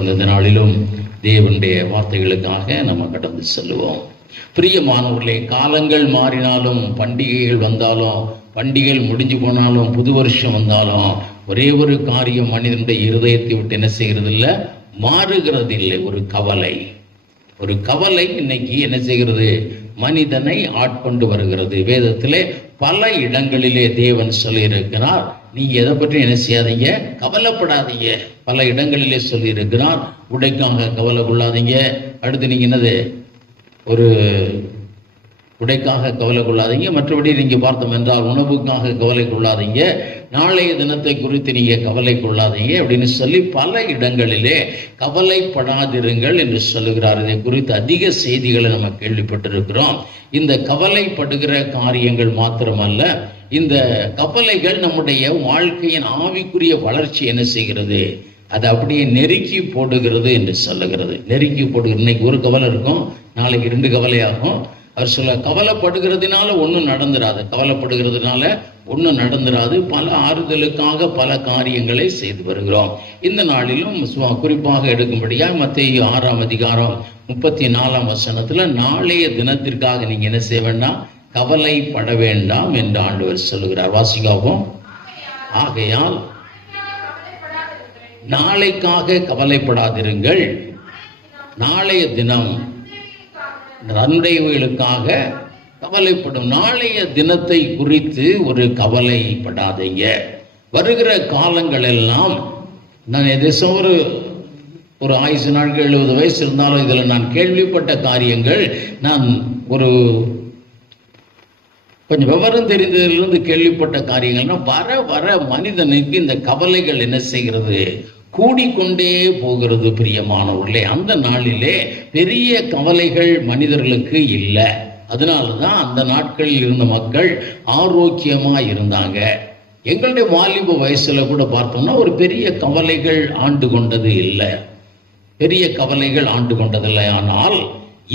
தொடர்ந்து இந்த நாளிலும் தேவனுடைய வார்த்தைகளுக்காக நம்ம கடந்து செல்லுவோம். பிரியமானவர்களே, காலங்கள் மாறினாலும், பண்டிகைகள் வந்தாலும், பண்டிகைகள் முடிஞ்சு போனாலும், புது வருஷம் வந்தாலும், ஒரே ஒரு காரியம் மனிதனுடைய இருதயத்தை விட்டு என்ன செய்கிறது இல்லை, மாறுகிறது இல்லை. ஒரு கவலை இன்னைக்கு என்ன செய்கிறது, மனிதனை ஆட்கொண்டு வருகிறது. வேதத்திலே பல இடங்களிலே தேவன் சொல்லியிருக்கிறார், நீங்க எதை பற்றி என்ன செய்யாதீங்க, கவலைப்படாதீங்க. பல இடங்களிலே சொல்லியிருக்கிறார், உடைக்காக கவலை கொள்ளாதீங்க. அடுத்து நீங்க என்னது, ஒரு உடைக்காக கவலை கொள்ளாதீங்க. மற்றபடி நீங்க பார்த்தோம் என்றால் உணவுக்காக கவலை கொள்ளாதீங்க, நாளைய தினத்தை குறித்து நீங்க கவலை கொள்ளாதீங்க அப்படின்னு சொல்லி பல இடங்களிலே கவலைப்படாதிருங்கள் என்று சொல்லுகிறார். இதை குறித்து அதிக செய்திகளை நம்ம கேள்விப்பட்டிருக்கிறோம். இந்த கவலைப்படுகிற காரியங்கள் மாத்திரமல்ல, இந்த கவலைகள் நம்முடைய வாழ்க்கையின் ஆவிக்குரிய வளர்ச்சி என்ன செய்கிறது, அதை அப்படியே நெருக்கி போடுகிறது என்று சொல்லுகிறது. நெருக்கி போடுகிறது. இன்னைக்கு ஒரு கவலை இருக்கும், நாளைக்கு 2 கவலையாகும். அவர் சொல்ல, கவலைப்படுகிறதுனால ஒன்றும் நடந்துராது, கவலைப்படுகிறதுனால ஒன்றும் நடந்துராது. பல ஆறுதலுக்காக பல காரியங்களை செய்து வருகிறோம். இந்த நாளிலும் குறிப்பாக எடுக்கும்படியாக மத்தேயு 6ஆம் அதிகாரம் 34ஆம் வசனத்துல, நாளைய தினத்திற்காக நீங்க என்ன செய்ய வேண்டாம், கவலைப்பட வேண்டாம் என்று ஆண்டவர் சொல்லுகிறார். வாசிக்காவும், ஆகையால் நாளைக்காக கவலைப்படாதிருங்கள், நாளைய தினம் நன்மைகளுக்காக கவலைப்படும். நாளைய தினத்தை குறித்து ஒரு கவலைப்படாதீங்க. வருகிற காலங்கள் எல்லாம், நான் எதேசம் ஒரு 10 நாட்கள் 70 வயசு இருந்தாலும் இதில் நான் கேள்விப்பட்ட காரியங்கள், நான் ஒரு கொஞ்சம் விவரம் தெரிந்ததிலிருந்து கேள்விப்பட்ட காரியங்கள்னா, வர வர மனிதனுக்கு இந்த கவலைகள் என்ன செய்கிறது, கூடிக்கொண்டே போகிறது. பிரியமானவர்களே, அந்த நாளிலே பெரிய கவலைகள் மனிதர்களுக்கு இல்லை. அதனாலதான் அந்த நாட்களில் இருந்த மக்கள் ஆரோக்கியமா இருந்தாங்க. எங்களுடைய வாலிப வயசுல கூட பார்த்தோம்னா ஒரு பெரிய கவலைகள் ஆண்டு கொண்டது இல்லை, பெரிய கவலைகள் ஆண்டு கொண்டதில்லை. ஆனால்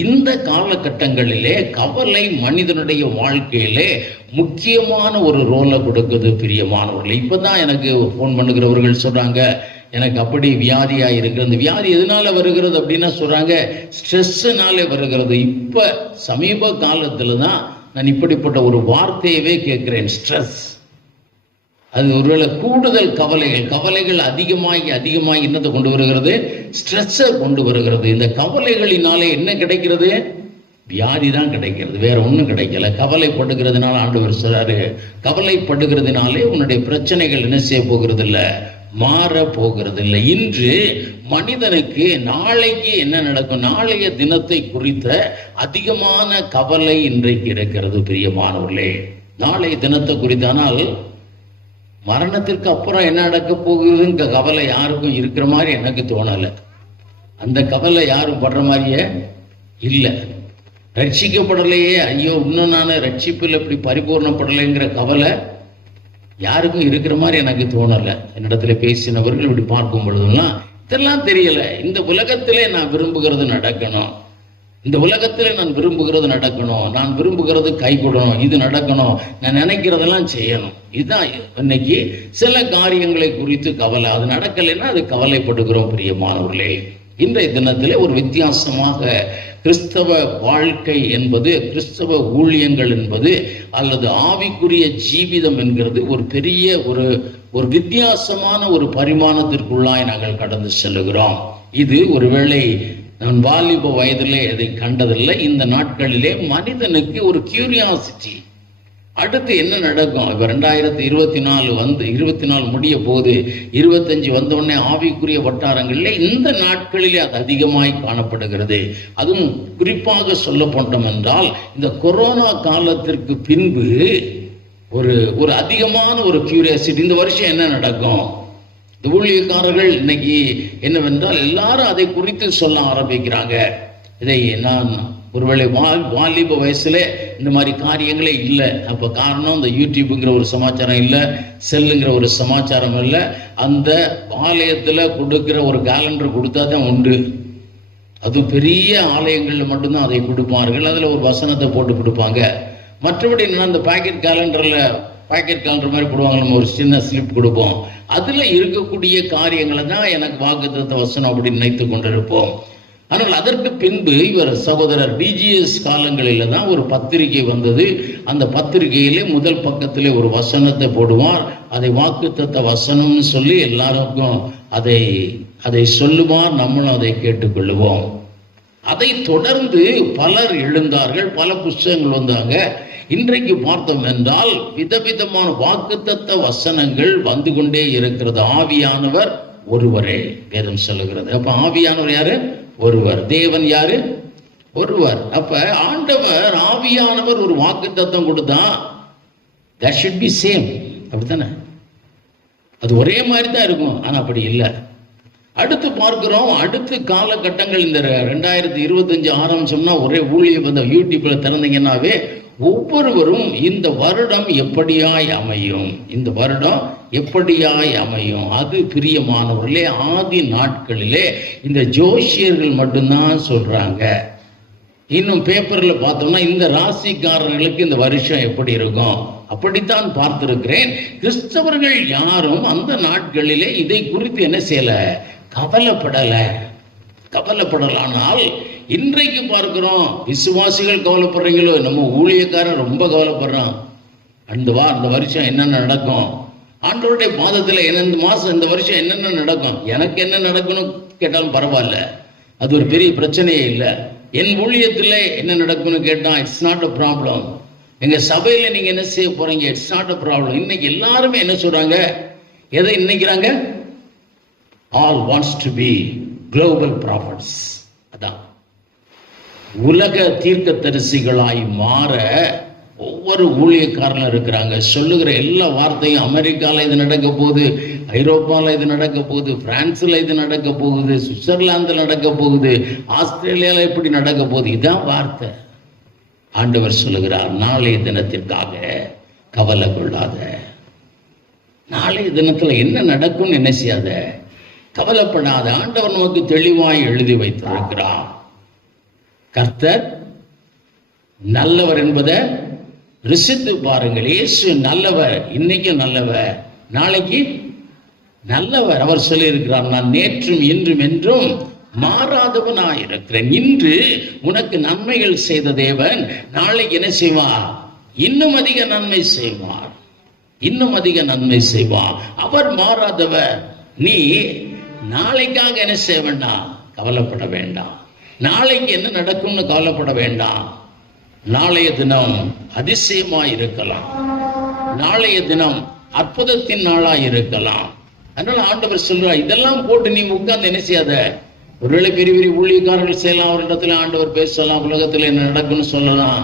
இந்த காலகட்டங்களிலே கவலை மனிதனுடைய வாழ்க்கையிலே முக்கியமான ஒரு ரோலை கொடுக்குது. பிரியமானவர்களே, இப்பதான் எனக்கு ஃபோன் பண்ணுகிறவர்கள் சொல்றாங்க, எனக்கு அப்படி வியாதியா இருக்கிறது. அந்த வியாதி எதனால வருகிறது அப்படின்னா சொல்றாங்க, ஸ்ட்ரெஸ்னாலே வருகிறது. இப்ப சமீப காலத்துல தான் நான் இப்படிப்பட்ட ஒரு வார்த்தையவே கேட்கிறேன், ஸ்ட்ரெஸ். அது ஒருவேளை கூடுதல் கவலைகள் அதிகமாகி என்னத்தை கொண்டு வருகிறது, ஸ்ட்ரெஸ்ஸை கொண்டு வருகிறது. இந்த கவலைகளினாலே என்ன கிடைக்கிறது, வியாதி தான் கிடைக்கிறது, வேற ஒன்றும் கிடைக்கல. கவலைப்படுகிறதுனால ஆண்டவர் சொல்றாரு, கவலைப்படுகிறதுனாலே உன்னுடைய பிரச்சனைகள் என்ன செய்ய போகிறது இல்லை, மாற போகிறது இல்லை. இன்று மனிதனுக்கு நாளைக்கு என்ன நடக்கும், நாளைய தினத்தை குறித்த அதிகமான கவலை இன்றைக்கு இருக்கிறது. பிரியமானவர்களே, நாளைய தினத்தை குறித்தானால் மரணத்திற்கு அப்புறம் என்ன நடக்க போகுதுங்க கவலை யாருக்கும் இருக்கிற மாதிரி எனக்கு தோணலை. அந்த கவலை யாரும் படுற மாதிரியே இல்லை. ரட்சிக்கப்படலையே, ஐயோ இன்னும் நான் ரட்சிப்பில் இப்படி பரிபூர்ணப்படலைங்கிற கவலை யாருக்கும் இருக்கிற மாதிரி எனக்கு தோணலை. என்னிடத்துல பேசினவர்கள் இப்படி பார்க்கும் பொழுதுலாம் இதெல்லாம் தெரியல. இந்த உலகத்திலே நான் விரும்புகிறது நடக்கணும், இந்த உலகத்திலே நான் விரும்புகிறது நடக்கணும், நான் விரும்புகிறது கை கொடுக்கணும், இது நடக்கணும், நான் நினைக்கிறதெல்லாம் செய்யணும். இதுதான் இன்னைக்கு சில காரியங்களை குறித்து கவலை. அது நடக்கலைன்னா அது கவலைப்படுகிறோம். பிரியமானவர்களே, இன்றைய தினத்திலே ஒரு வித்தியாசமாக கிறிஸ்தவ வாழ்க்கை என்பது, கிறிஸ்தவ ஊழியங்கள் என்பது அல்லது ஆவிக்குரிய ஜீவிதம் என்கிறது ஒரு பெரிய ஒரு வித்தியாசமான ஒரு பரிமாணத்திற்குள்ளாய் நாங்கள் கடந்து செல்லுகிறோம். இது ஒருவேளை நான் வாலிப வயதிலே இதை கண்டதில்லை. இந்த நாட்களிலே மனிதனுக்கு ஒரு கியூரியாசிட்டி, அடுத்து என்ன நடக்கும், இப்போ 2024 24 முடிய போது 25 வந்தவுடனே ஆவிக்குரிய வட்டாரங்களில் இந்த நாட்களிலே அது அதிகமாய் காணப்படுகிறது. அதுவும் குறிப்பாக சொல்ல போட்டோம் என்றால் இந்த கொரோனா காலத்திற்கு பின்பு ஒரு அதிகமான ஒரு கியூரியாசிட்டி, இந்த வருஷம் என்ன நடக்கும். இந்த ஊழியக்காரர்கள் இன்னைக்கு என்னவென்றால் எல்லாரும் அதை குறித்து சொல்ல ஆரம்பிக்கிறாங்க. இதை நான் ஒருவேளை வாலிப வயசுல இந்த மாதிரி காரியங்களே இல்லை. அப்போ காரணம் இந்த யூடியூப்புங்கிற ஒரு சமாச்சாரம் இல்லை, செல்லுங்கிற ஒரு சமாச்சாரம் இல்லை. அந்த ஆலயத்தில் கொடுக்குற ஒரு கேலண்டர் கொடுத்தா தான் உண்டு. அது பெரிய ஆலயங்களில் மட்டும்தான் அதை கொடுப்பார்கள். அதில் ஒரு வசனத்தை போட்டு கொடுப்பாங்க. மற்றபடி என்னன்னா அந்த பாக்கெட் கேலண்டரில் பாக்கெட் கால்ற மாதிரி போடுவாங்க, நம்ம ஒரு சின்ன ஸ்லிப் கொடுப்போம். அதுல இருக்கக்கூடிய காரியங்களை தான் எனக்கு வாக்குத்தத்த வசனம் அப்படின்னு நினைத்து கொண்டிருப்போம். ஆனால் அதற்கு பின்பு இவர் சகோதரர் டிஜிஎஸ் காலங்களில் தான் ஒரு பத்திரிகை வந்தது. அந்த பத்திரிகையிலே முதல் பக்கத்திலே ஒரு வசனத்தை போடுவார். அதை வாக்குத்தத்த வசனம்னு சொல்லி எல்லாருக்கும் அதை சொல்லுவார். நம்மளும் அதை கேட்டுக்கொள்ளுவோம். அதை தொடர்ந்து பலர் எழுந்தார்கள், பல புஸ்தகங்கள் வந்தாங்க. இன்றைக்கு பார்த்தோம் என்றால் விதவிதமான வாக்குத்தத்த வசனங்கள் வந்து கொண்டே இருக்கிறது. ஆவியானவர் ஒருவரே வேதம் சொல்லுகிறது. அப்ப ஆவியானவர் யாரு? ஒருவர். தேவன் யாரு? ஒருவர். அப்ப ஆண்டவர் ஆவியானவர் ஒரு வாக்குத்தத்தம் கொடுத்தா that should be same, அப்படித்தானே? அது ஒரே மாதிரி தான் இருக்கும். ஆனா அப்படி இல்லை. அடுத்து பார்க்கிறோம், அடுத்த காலகட்டங்கள் இந்த 2025 ஆரம்பிச்சோம்னா ஒரே ஊழியம் வந்து யூடியூப்ல திறந்தீங்கன்னாவே ஒவ்வொருவரும் இந்த வருடம் எப்படியாய் அமையும், இந்த வருடம் எப்படியாய் அமையும். அது பிரியமானவர்களே, ஆதி நாட்களிலே இந்த ஜோசியர்கள் மட்டும்தான் சொல்றாங்க. இன்னும் பேப்பர்ல பார்த்தோம்னா இந்த ராசிக்காரர்களுக்கு இந்த வருஷம் எப்படி இருக்கும் அப்படித்தான் பார்த்திருக்கிறேன். கிறிஸ்தவர்கள் யாரும் அந்த நாட்களிலே இதை குறித்து என்ன செய்யல, கவலைப்படலானால் இன்றைக்கு பார்க்கிறோம் விசுவாசிகள் கவலைப்படுறீங்களோ, நம்ம ஊழியக்காரன் ரொம்ப கவலைப்படுறான். அந்த வருஷம் என்னென்ன நடக்கும், ஆண்டவருடைய பாதத்தில் இந்த மாசம் இந்த வருஷம் என்னென்ன நடக்கும், எனக்கு என்ன நடக்கும்னு கேட்டாலும் பரவாயில்ல, அது ஒரு பெரிய பிரச்சனையே இல்லை. என் ஊழியத்தில் என்ன நடக்கும்னு கேட்டால் இட்ஸ் நாட் அ ப்ராப்ளம். எங்க சபையில நீங்க என்ன செய்ய போறீங்க, இட்ஸ் நாட் அ ப்ராப்ளம். இன்னைக்கு எல்லாருமே என்ன சொல்றாங்க, எதை நினைக்கிறாங்க, all wants to be global prophets. அதான் உலக தீர்க்கதரிசிகளாய் மாற ஒவ்வொரு ஊழியக்காரர்களும் இருக்கிறாங்க. சொல்லுகிற எல்லா வார்த்தையும் அமெரிக்கால இது நடக்க போகுது, ஐரோப்பால இது நடக்க போகுது, பிரான்ஸ்ல இது நடக்க போகுது, சுவிட்சர்லாந்துல நடக்க போகுது, ஆஸ்திரேலியால எப்படி நடக்க போகுது, இதான் வார்த்தை. ஆண்டவர் சொல்லுகிறார், நாளைய தினத்திற்காக கவலை கொள்ளாத. நாளைய தினத்துல என்ன நடக்கும் என்ன செய்யாத, கவலைப்படாத. ஆண்டவர் நமக்கு தெளிவாய் எழுதி வைத்திருக்கிறார். கர்த்தர் நல்லவர் என்பதை ருசித்து பாருங்கள். இயேசு நல்லவர், இன்னைக்கும் நல்லவர், நாளைக்கு நல்லவர். அவர் சொல்லி இருக்கிறார், நான் நேற்றும் இன்றும் என்றும் மாறாதவனாயிருக்கிறேன். இன்று உனக்கு நன்மைகள் செய்த தேவன் நாளைக்கு என்ன செய்வார், இன்னும் அதிக நன்மை செய்வார், இன்னும் அதிக நன்மை செய்வார். அவர் மாறாதவர். நீ நாளைக்காக என்ன செய்ய வேண்டாம், கவலைப்பட வேண்டாம். நாளைக்கு என்ன நடக்கும்னு கவலைப்பட வேண்டாம். நாளைய தினம் அதிசயமாய் இருக்கலாம், நாளைய தினம் அற்புதத்தின் நாளாய் இருக்கலாம். அதனால ஆண்டவர் சொல்றார், இதெல்லாம் போட்டு நீ உட்கார்ந்து என்ன செய்யாத. ஒருவேளை பெரிய பெரிய ஊழியக்காரர்கள் செய்யலாம், ஒரு இடத்துல ஆண்டவர் பேசலாம், உலகத்துல என்ன நடக்கும்னு சொல்லலாம்.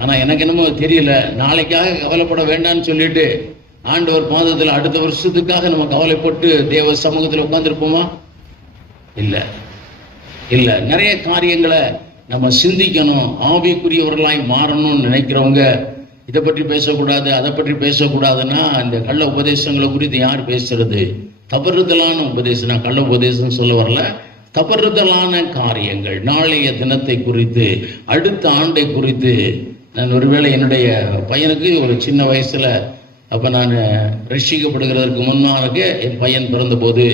ஆனா எனக்கு என்னமோ தெரியல, நாளைக்காக கவலைப்பட வேண்டாம்னு சொல்லிட்டு ஆண்டவர் பாதத்தில் அடுத்த வருஷத்துக்காக நம்ம கவலைப்பட்டு தேவ சமூகத்தில் உட்கார்ந்துருப்போமா? இல்ல. நிறைய காரியங்களை நம்ம சிந்திக்கணும். ஆவிக்குரியவர்களாய் மாறணும்னு நினைக்கிறவங்க இதை பற்றி பேசக்கூடாது, அதை பற்றி பேசக்கூடாதுன்னா இந்த கள்ள உபதேசங்களை குறித்து யார் பேசுறது? தவறுதலான உபதேசம், நான் கள்ள உபதேசம் சொல்ல வரல, தவறுதலான காரியங்கள். நாளைய தினத்தை குறித்து, அடுத்த ஆண்டை குறித்து. நான் ஒருவேளை என்னுடைய பையனுக்கு ஒரு சின்ன வயசுல, அப்போ நான் ரட்சிக்கப்படுகிறதுக்கு முன்னாக என் பையன் பிறந்த போது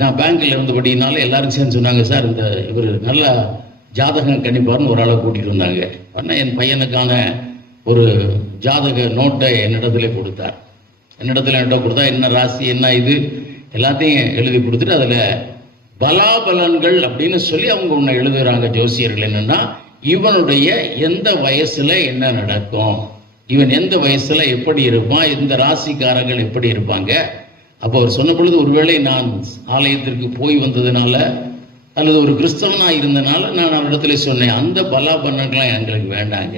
நான் பேங்க்கில் இருந்தபடினால எல்லாரும் சேர்ந்து சொன்னாங்க, சார் இந்த இவர் நல்லா ஜாதகம் கணிப்பார்னு ஒரு ஆளை கூட்டிகிட்டு வந்தாங்க. ஆனால் என் பையனுக்கான ஒரு ஜாதக நோட்டை என்னிடத்துல கொடுத்தார். என்னிடத்துல கொடுத்தா என்ன ராசி என்ன இது எல்லாத்தையும் எழுதி கொடுத்துட்டு அதில் பலாபலன்கள் அப்படின்னு சொல்லி அவங்க ஒன்று எழுதுகிறாங்க ஜோசியர்கள். என்னன்னா, இவனுடைய எந்த வயசுல என்ன நடக்கும், இவன் எந்த வயசுல எப்படி இருப்பான், இந்த ராசிக்காரர்கள் எப்படி இருப்பாங்க. அப்போ அவர் சொன்ன பொழுது, ஒருவேளை நான் ஆலயத்திற்கு போய் வந்ததுனால அல்லது ஒரு கிறிஸ்தவனா இருந்தனால நான் அவரிடத்துல சொன்னேன், அந்த பலாபலன்கள்லாம் எங்களுக்கு வேண்டாங்க,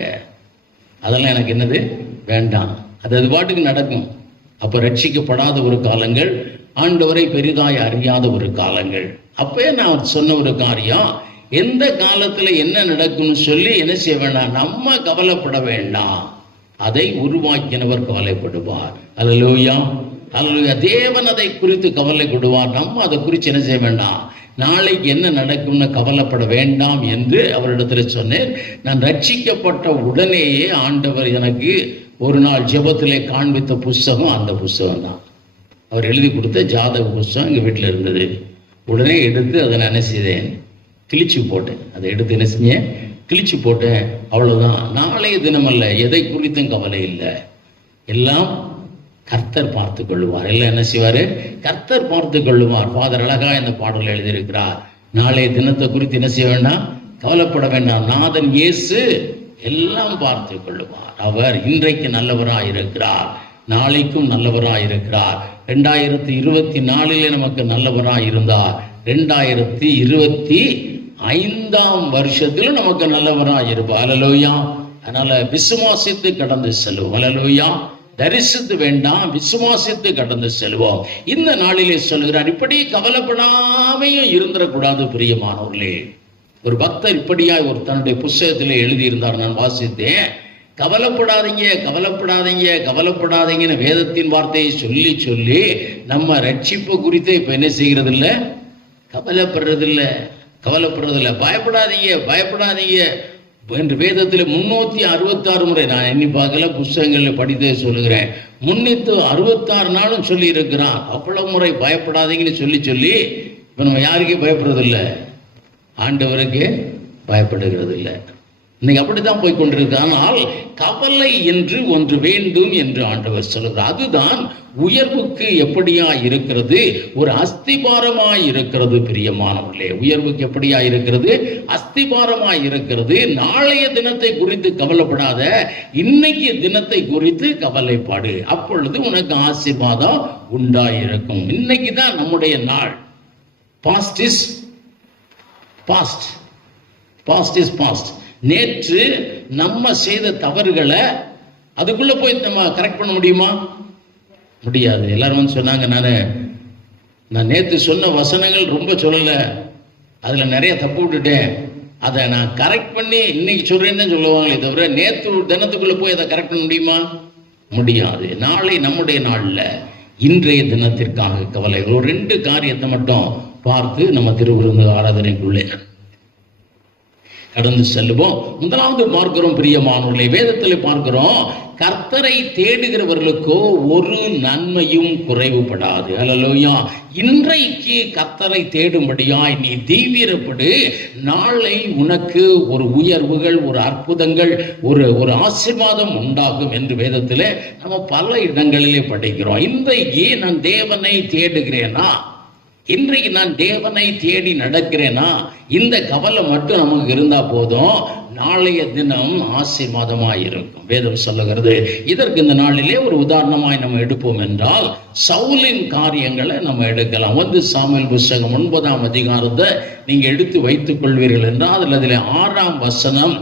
அதெல்லாம் எனக்கு என்னது வேண்டாம், அது பாட்டுக்கு நடக்கும். அப்போ ரட்சிக்கப்படாத ஒரு காலங்கள், ஆண்டவரை பெரிதாய் அறியாத ஒரு காலங்கள். அப்பயே நான் சொன்ன ஒரு காரியம், எந்த காலத்துல என்ன நடக்கும்னு சொல்லி என்ன செய்ய வேண்டாம், நம்ம கவலைப்பட வேண்டாம், அதை உருவாக்கினவர் கவலைப்படுவார். அல்லேலூயா, அல்லேலூயா. தேவன் அதை குறித்து கவலைப்படுவார். நம்ம அதை குறித்து என்ன செய்ய வேண்டாம், நாளைக்கு என்ன நடக்கும்னு கவலைப்பட வேண்டாம் என்று அவரிடத்துல சொன்னேன். நான் ரட்சிக்கப்பட்ட உடனேயே ஆண்டவர் எனக்கு ஒரு நாள் ஜெபத்திலே காண்பித்த புஸ்தகம் அந்த புஸ்தகம் தான். அவர் எழுதி கொடுத்த ஜாதக புஸ்தகம் எங்கள் வீட்டில் இருந்தது. உடனே எடுத்து அதை நான் என்ன செய்தேன், கிழிச்சு போட்டேன். அதை எடுத்து என்ன செஞ்சேன், கிழிச்சு போட்டேன். அவ்வளோதான். நாளைய தினமல்ல, எதை குறித்தும் கவலை இல்லை, எல்லாம் கர்த்தர் பார்த்து கொள்ளுவார். எல்லாம் என்ன செய்வார், கர்த்தர் பார்த்து கொள்ளுவார். ஃபாதர் அழகா இந்த பாடல் எழுதியிருக்கிறார். நாளைய தினத்தை குறித்து என்ன செய்ய வேண்டாம், கவலைப்பட வேண்டாம், நாதன் இயேசு எல்லாம் பார்த்து கொள்ளுவார். அவர் இன்றைக்கு நல்லவராக இருக்கிறார், நாளைக்கும் நல்லவராக இருக்கிறார். 2024 நமக்கு நல்லவராக இருந்தார், 2025 வருஷத்திலும் நமக்கு நல்லவராக இருப்பார். அல்லேலூயா. அதனால விசுவாசித்து கடந்து செல்வோம். அல்லேலூயா. தரிசித்து வேண்டாம், விசுவாசித்து கடந்து செல்வோம். இந்த நாளிலே சொல்கிறார், இப்படி கவலைப்படாமையும் இருந்துடக்கூடாது பிரியமானவர்களே. ஒரு பக்தர் இப்படியாய் ஒரு தன்னுடைய புஸ்தகத்திலே எழுதியிருந்தார், நான் வாசித்தேன். கவலைப்படாதீங்க, கவலைப்படாதீங்க, கவலைப்படாதீங்கன்னு வேதத்தின் வார்த்தையை சொல்லி சொல்லி நம்ம ரட்சிப்பு குறித்து இப்ப என்ன செய்கிறது இல்லை, கவலைப்படுறதில்லை, பயப்படாதீங்க, பயப்படாதீங்க என்று வேதத்தில் 366 முறை, நான் எண்ணி பார்க்கல, புஸ்தகங்களில் படித்தே சொல்லுகிறேன், 366 நாளும் சொல்லி இருக்கிறான். அவ்வளவு முறை பயப்படாதீங்கன்னு சொல்லி சொல்லி இப்போ நம்ம யாருக்கே பயப்படுறதில்லை, ஆண்டவருக்கு பயப்படுகிறது இல்லை. இன்னைக்கு அப்படித்தான் போய் கொண்டிருக்கு. ஆனால் கவலை என்று ஒன்று வேண்டும் என்று ஆண்டவர் சொல்கிறார். அதுதான் உயர்வுக்கு எப்படியா இருக்கிறது, ஒரு அஸ்திபாரமாய் இருக்கிறது பிரியமானவர்களே. உயர்வுக்கு எப்படியா இருக்கிறது, அஸ்திபாரமாய் இருக்கிறது. நாளைய தினத்தை குறித்து கவலைப்படாத, இன்னைக்கு தினத்தை குறித்து கவலைப்பாடு. அப்பொழுது உனக்கு ஆசீர்வாதம் உண்டாயிருக்கும். இன்னைக்கு தான் நம்முடைய நாள். Past is past, past is past. நேற்று நம்ம செய்த தவறுகளை அதுக்குள்ள போய் நம்ம கரெக்ட் பண்ண முடியுமா? முடியாது. எல்லாரும் வந்து சொன்னாங்க, நான் நேற்று சொன்ன வசனங்கள் ரொம்ப சொல்லலை, அதுல நிறைய தப்பு விட்டுட்டேன், அதை நான் கரெக்ட் பண்ணி இன்னைக்கு சொல்றேன்னு சொல்லுவாங்களே தவிர நேற்று தினத்துக்குள்ள போய் அதை கரெக்ட் பண்ண முடியுமா? முடியாது. நாளை நம்முடைய நாள்ல இன்றைய தினத்திற்காக கவலை. ஒரு 2 காரியத்தை மட்டும் பார்த்து நம்ம திருவிருந்து ஆராதனைக்குள்ளே கடந்து செல்லுவோம். முதலாவது பார்க்கிறோம் பிரியமானவர்களே, வேதத்தில் பார்க்கிறோம், கர்த்தரை தேடுகிறவர்களுக்கோ ஒரு நன்மையும் குறைவுபடாது. அல்லேலூயா. இன்றைக்கு கர்த்தரை தேடும்படியாய் நீ தீவிரப்படு. நாளை உனக்கு ஒரு உயர்வுகள், ஒரு அற்புதங்கள், ஒரு ஆசீர்வாதம் உண்டாகும் என்று வேதத்தில் நம்ம பல இடங்களிலே படிக்கிறோம். இன்றைக்கு நான் தேவனை தேடுகிறேனா, இன்றைக்கு நான் தேவனை தேடி நடக்கிறேனா, இந்த கவலை மட்டும் நமக்கு இருந்தா போதும், நாளைய தினம் ஆசீர்வாதமாய் இருக்கும். வேதம் சொல்லுகிறது. இதற்கு இந்த நாளிலே ஒரு உதாரணமாய் நம்ம எடுப்போம் என்றால் சவுலின் காரியங்களை நம்ம எடுக்கலாம். 1 சாமுவேல் புஸ்தகம் 9ஆம் அதிகாரத்தை நீங்க எடுத்து வைத்துக் கொள்வீர்கள் என்றால் அதில் 6ஆம் வசனம்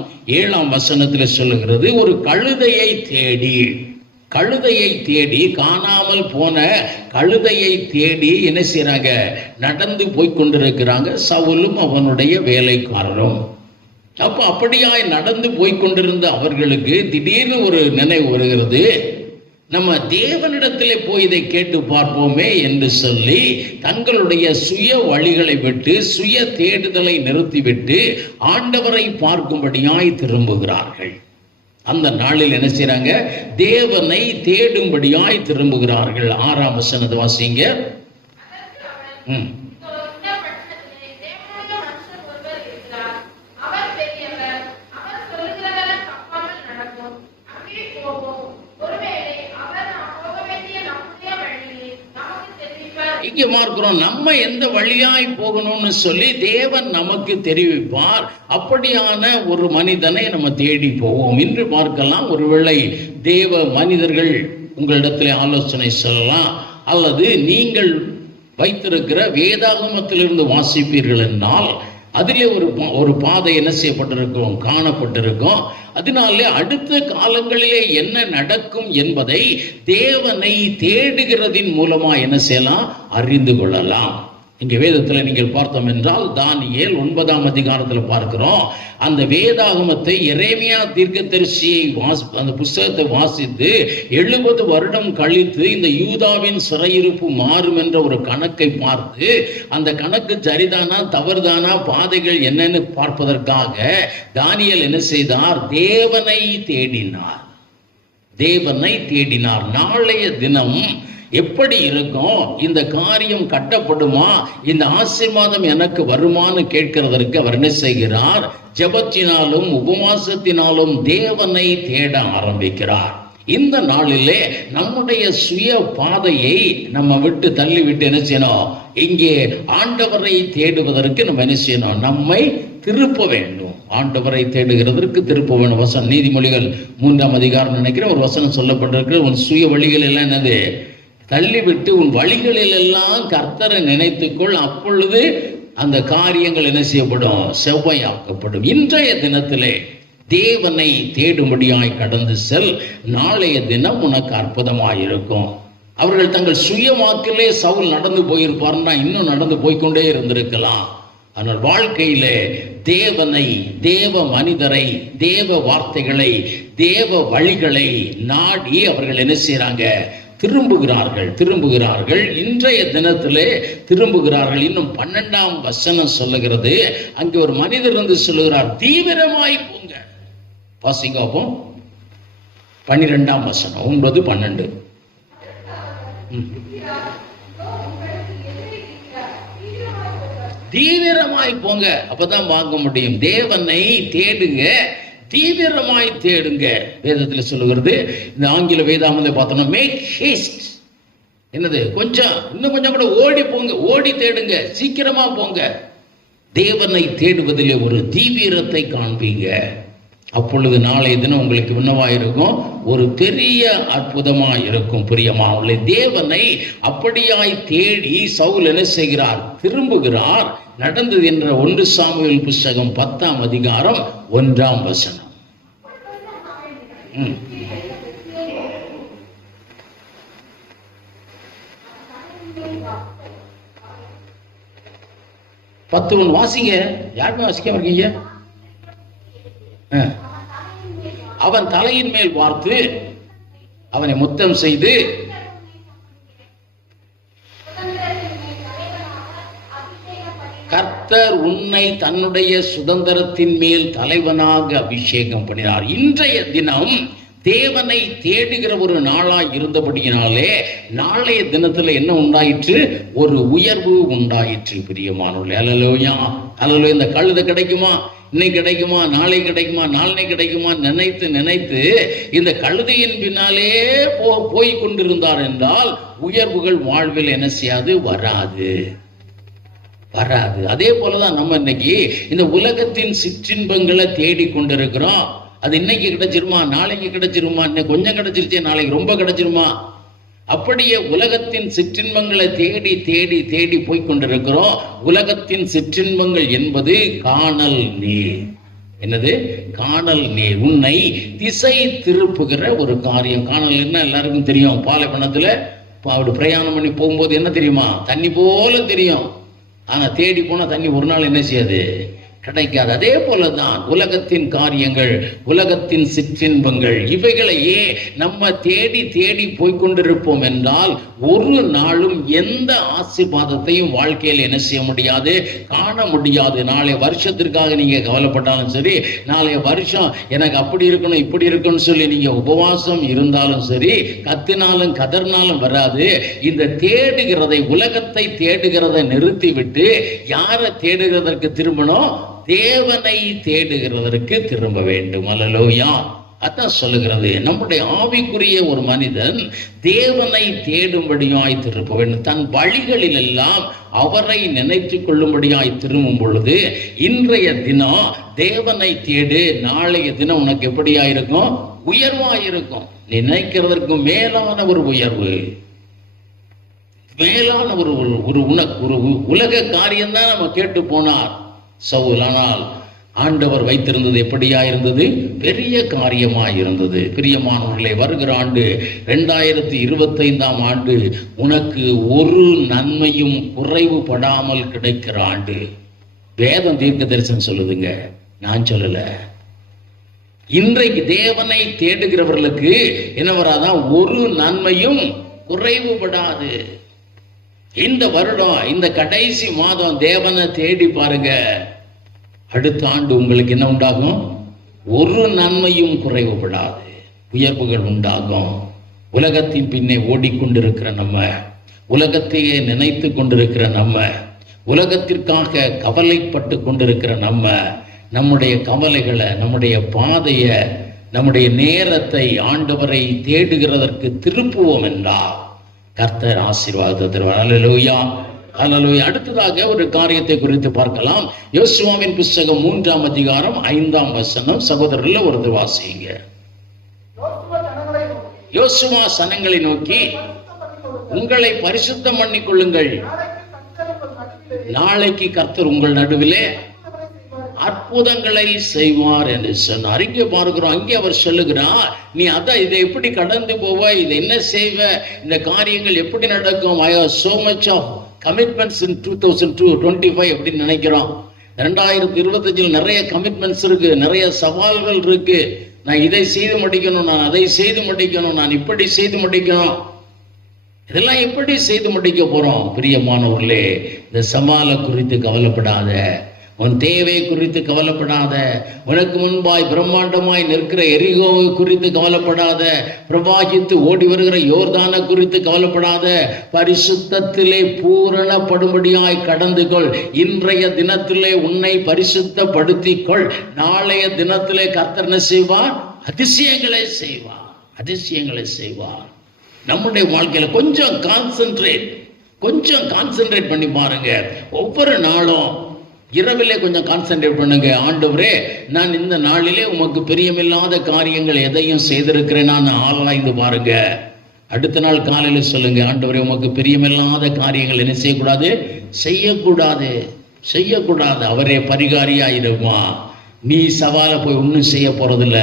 7ஆம் வசனத்தில் சொல்லுகிறது, ஒரு கழுதையை தேடி காணாமல் போன கழுதையை தேடி என்ன செய்யறாங்க, நடந்து போய் கொண்டிருக்கிறாங்க சவுலும் அவனுடைய வேலைக்காரரும். அப்ப அப்படியாய் நடந்து போய் கொண்டிருந்த அவர்களுக்கு திடீர்னு ஒரு நினைவு வருகிறது, நம்ம தேவனிடத்திலே போய் இதை கேட்டு பார்ப்போமே என்று சொல்லி தங்களுடைய சுய வழிகளை விட்டு, சுய தேடுதலை நிறுத்திவிட்டு ஆண்டவரை பார்க்கும்படியாய் திரும்புகிறார்கள். அந்த நாளில் என்ன செய்யறாங்க, தேவனை தேடும்படியாய் திரும்புகிறார்கள். 6ஆம் வசனத்தை வாசிங்க. இங்கே பார்க்கிறோம், நம்ம எந்த வழியாய் போகணும்னு சொல்லி தேவன் நமக்கு தெரிவிப்பார். அப்படியான ஒரு மனிதனை நம்ம தேடி போவோம். இன்று பார்க்கலாம், ஒருவேளை தேவ மனிதர்கள் உங்களிடத்தில் ஆலோசனை சொல்லலாம், அல்லது நீங்கள் வைத்திருக்கிற வேதாகமத்திலிருந்து வாசிப்பீர்கள் என்றால் அதிலே ஒரு பாதை என்ன செய்யப்பட்டிருக்கும், காணப்பட்டிருக்கும். அதனாலே அடுத்த காலங்களிலே என்ன நடக்கும் என்பதை தேவனை தேடுகிறதின் மூலமா என்ன செய்யலாம், அறிந்து கொள்ளலாம். இங்கே வேதத்தில் நீங்கள் பார்த்தோம் என்றால் தானியேல் 9ஆம் அதிகாரத்தில் பார்க்கிறோம், அந்த வேதாகமத்தை எரேமியா தீர்க்கதரிசியை அந்த புஸ்தகத்தை வாசித்து 70 வருடம் கழித்து இந்த யூதாவின் சிறையிருப்பு மாறும் என்ற ஒரு கணக்கை பார்த்து அந்த கணக்கு சரிதானா தவறுதானா, பாதைகள் என்னன்னு பார்ப்பதற்காக தானியேல் என்ன செய்தார், தேவனை தேடினார். தேவனை தேடினார். நாளைய தினம் எப்படி இருக்கும், இந்த காரியம் கட்டப்படுமா, இந்த ஆசீர்வாதம் எனக்கு வருமானு கேட்கிறதற்கு அவர் என்ன செய்கிறார்? ஜெபத்தினாலும் உபவாசத்தினாலும் தேவனை தேட ஆரம்பிக்கிறார். இந்த நாளிலே நம்முடைய சுய பாதையை நம்ம விட்டு தள்ளி விட்டு என்ன செய்யணும்? இங்கே ஆண்டவரை தேடுவதற்கு நம்ம என்ன செய்யணும்? நம்மை திருப்ப வேண்டும். ஆண்டவரை தேடுகிறதற்கு திருப்ப வேண்டும். வசனம் நீதிமொழிகள் 3ஆம் அதிகாரம் நினைக்கிறேன் ஒரு வசனம் சொல்லப்பட்டிருக்கு. உன் சுய வழிகள் எல்லாம் என்னது? தள்ளிவிட்டு உன் வழிகளில் எல்லாம் கர்த்தரை நினைத்துக்கொள், அப்பொழுது அந்த காரியங்கள் என்ன செய்யப்படும்? செவ்வையாக்கப்படும். இன்றைய தினத்திலே தேவனை தேடும்படியாய் கடந்து செல். நாளைய தினம் உனக்கு அற்புதமாயிருக்கும். அவர்கள் தங்கள் சுயமாக்கிலே சவுல் நடந்து போயிருப்பார்னா இன்னும் நடந்து போய்கொண்டே இருந்திருக்கலாம். ஆனால் வாழ்க்கையிலே தேவனை, தேவ மனிதரை, தேவ வார்த்தைகளை, தேவ வழிகளை நாடி அவர்கள் என்ன செய்யறாங்க? திரும்புகிறார்கள். இன்றைய தினத்திலே திரும்புகிறார்கள். இன்னும் 12ஆம் வசனம் சொல்லுகிறது, அங்கே ஒரு மனிதர் வந்து சொல்லுகிறார், தீவிரமாய் போங்க. வாசிங்க 12ஆம் வசனம் 9-12. தீவிரமாய் போங்க, அப்பதான் வாங்க முடியும். தேவனை தேடுங்க, தீவிரமாய் தேடுங்க. வேதத்தில் சொல்லுகிறது, இந்த ஆங்கில வேதாமத்தை பார்த்தோம்னா மேக் ஹேஸ்ட். என்னது? இன்னும் கொஞ்சம் கூட ஓடி போங்க, ஓடி தேடுங்க, சீக்கிரமா போங்க. தேவனை தேடுவதிலே ஒரு தீவிரத்தை காண்பீங்க. அப்பொழுது நாளைய தினம் உங்களுக்கு என்னவாயிருக்கும்? ஒரு பெரிய அற்புதமா இருக்கும். பிரியமானவர்களே, தேவனை அப்படியாய் தேடி சவுல் என்ன செய்கிறார்? திரும்புகிறார். நடந்தது என்ற 1 சாமுவேல் புஸ்தகம் 10ஆம் அதிகாரம் 1ஆம் வசனம். 10 வாசிங்க. யாருமே வாசிக்காம இருக்கீங்க? அவன் தலையின் மேல் பார்த்து அவனை முத்தம் செய்து, கர்த்தர் உன்னை தன்னுடைய சுதந்திரத்தின் மேல் தலைவனாக அபிஷேகம் பண்ணினார். இன்றைய தினம் தேவனை தேடுகிற ஒரு நாளாய் இருந்தபடியினாலே நாளைய தினத்துல என்ன உண்டாயிற்று? ஒரு உயர்வு உண்டாயிற்று. பிரியமானவர்களே, அல்லேலூயா, அல்லேலூயா. இந்த கழுதை கிடைக்குமா, இன்னைக்கு கிடைக்குமா, நாளை கிடைக்குமா, நாளை கிடைக்குமா நினைத்து நினைத்து இந்த கழுதையின் பின்னாலே போய் கொண்டிருந்தார் என்றால் உயர்வுகள் வாழ்வில் என்ன செய்யாது? வராது. அதே போலதான் நம்ம இன்னைக்கு இந்த உலகத்தின் சிற்றின்பங்களை தேடி கொண்டிருக்கிறோம். அது இன்னைக்கு கிடைச்சிருமா, நாளைக்கு கிடைச்சிருமா, இன்னைக்கு கொஞ்சம் கிடைச்சிருச்சே, நாளைக்கு ரொம்ப கிடைச்சிருமா? அப்படியே உலகத்தின் சிற்றின்பங்களை தேடி தேடி தேடி போய்கொண்டிருக்கிறோம். உலகத்தின் சிற்றின்பங்கள் என்பது காணல் நீர். என்னது? காணல் நீர். உன்னை திசை திருப்புகிற ஒரு காரியம். காணல் என்ன எல்லாருக்கும் தெரியும். பாலைவனத்துல அப்படி பிரயாணம் பண்ணி போகும்போது என்ன தெரியுமா? தண்ணி போல தெரியும். ஆனா தேடி போனா தண்ணி ஒரு நாள் என்ன செய்யாது? கிடைக்காது. அதே போலதான் உலகத்தின் காரியங்கள், உலகத்தின் சிற்றின்பங்கள், இவைகளையே நம்ம தேடி தேடி போய்கொண்டிருப்போம் என்றால் ஒரு நாளும் எந்த ஆசீர்வாதத்தையும் வாழ்க்கையில் என்ன செய்ய முடியாது? காண முடியாது. நாளைய வருஷத்திற்காக நீங்க கவலைப்பட்டாலும் சரி, நாளைய வருஷம் எனக்கு அப்படி இருக்கணும் இப்படி இருக்கணும்னு சொல்லி நீங்க உபவாசம் இருந்தாலும் சரி, கத்தினாலும் கதர்னாலும் வராது. இந்த தேடுகிறதை, உலகத்தை தேடுகிறதை நிறுத்திவிட்டு யாரை தேடுகிறதற்கு திரும்பணும்? தேவனை தேடுகிறதற்கு திரும்ப வேண்டும். அல்லேலூயா. அதான் சொல்லுகிறது, நம்முடைய ஆவிக்குரிய ஒரு மனிதன் தேவனை தேடும்படியாய் திரும்ப வேண்டும். தன் வழிகளில் எல்லாம் அவரை நினைத்து கொள்ளும்படியாய் திரும்பும் பொழுது இன்றைய தினம் தேவனை தேடு. நாளைய தினம் உனக்கு எப்படியாயிருக்கும்? உயர்வாயிருக்கும். நினைக்கிறதற்கு மேலான ஒரு உயர்வு, மேலான ஒரு உலக காரியம்தான் நம்ம கேட்டு போனார் சவுல். ஆனால் ஆண்டவர் வைத்திருந்தது எப்படியா இருந்தது? பெரிய காரியமா இருந்தது. பிரியமானவர்களே, வருகிற ஆண்டு 2025ஆம் ஆண்டு உனக்கு ஒரு நன்மையும் குறைவுபடாமல் கிடைக்கிற ஆண்டு. வேதம் தீர்க்க தரிசனம் சொல்லுதுங்க, நான் சொல்லல. இன்றைக்கு தேவனை தேடுகிறவர்களுக்கு என்ன வராதான்? ஒரு நன்மையும் குறைவுபடாது. இந்த வருடம், இந்த கடைசி மாதம் தேவனை தேடி பாருங்க. அடுத்த ஆண்டு உங்களுக்கு என்ன உண்டாகும்? ஒரு நன்மையும் குறைவுபடாது. உயர்வுகள் உண்டாகும். உலகத்தின் பின்னே ஓடிக்கொண்டிருக்கிற நம்ம, உலகத்தையே நினைத்து கொண்டிருக்கிற நம்ம, உலகத்திற்காக கவலைப்பட்டு கொண்டிருக்கிற நம்ம, நம்முடைய கவலைகளை, நம்முடைய பாதையை, நம்முடைய நேரத்தை ஆண்டவரை தேடுகிறதற்கு திருப்புவோம் என்றால் கர்த்தர் ஆசீர்வாதத்தை தருவார். அல்லேலூயா, அல்லேலூயா. அடுத்ததாக ஒரு காரியத்தை குறித்து பார்க்கலாம். யோசுவாவின் புஸ்தகம் 3ஆம் அதிகாரம் 5ஆம் வசனம். சகோதரர்கள் ஒருத்தர் வாசிங்க. யோசுவா சனங்களை நோக்கி, உங்களை பரிசுத்தம் பண்ணிக் கொள்ளுங்கள், நாளைக்கு கர்த்தர் உங்கள் நடுவிலே அற்புதங்களை செய்வார் என்று சொன்னார். இங்கே பார்க்கிறோம், அங்கே அவர் சொல்லுகிறார், நீ அதான் இதை எப்படி கடந்து போவ, இதை என்ன செய்வ, இந்த காரியங்கள் எப்படி நடக்கும். I have so much of commitments in 2025 அப்படின்னு நினைக்கிறோம். 2025 நிறைய கமிட்மெண்ட்ஸ் இருக்கு, நிறைய சவால்கள் இருக்கு. நான் இதை செய்து முடிக்கணும், நான் அதை செய்து முடிக்கணும், நான் இப்படி செய்து முடிக்கணும். இதெல்லாம் எப்படி செய்து முடிக்க போறோம்? பிரியமானவர்களே, இந்த சவாலை குறித்து கவலைப்படாத, உன் தேவை குறித்து கவலைப்படாத, உனக்கு முன்பாய் பிரம்மாண்டமாய் நிற்கிற எரிகோவை குறித்து கவலைப்படாத, பிரவாகித்து ஓடி வருகிற யோர்தானை குறித்து கவலைப்படாத, பரிசுத்தத்திலே பூரணப்படும்படியாய் கடந்து கொள். இன்றைய தினத்திலே உன்னை பரிசுத்தப்படுத்திக் கொள். நாளைய தினத்திலே கர்த்தர் என்ன செய்வார்? அதிசயங்களை செய்வார், அதிசயங்களை செய்வார். நம்முடைய வாழ்க்கையில கொஞ்சம் கான்சென்ட்ரேட் பண்ணி பாருங்க. ஒவ்வொரு நாளும் இரவிலே கொஞ்சம் கான்சென்ட்ரேட் பண்ணுங்க. ஆண்டவரே, நான் இந்த நாளிலே உமக்கு பிரியமில்லாத காரியங்கள் எதையும் செய்திருக்கிறேன் நான் ஆராய்ந்து பாருங்க. அடுத்த நாள் காலையில சொல்லுங்க, ஆண்டவரே, உமக்கு பிரியமில்லாத காரியங்கள் என்ன செய்யக்கூடாது? செய்யக்கூடாது. அவரே பரிகாரியாயிருமா. நீ சவாலை போய் ஒன்றும் செய்ய போறதில்ல.